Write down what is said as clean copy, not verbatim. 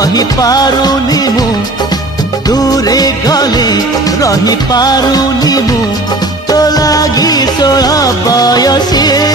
रही पारुनी मु दूरे गले रही पारुनी मु तो लागी 16 बयसी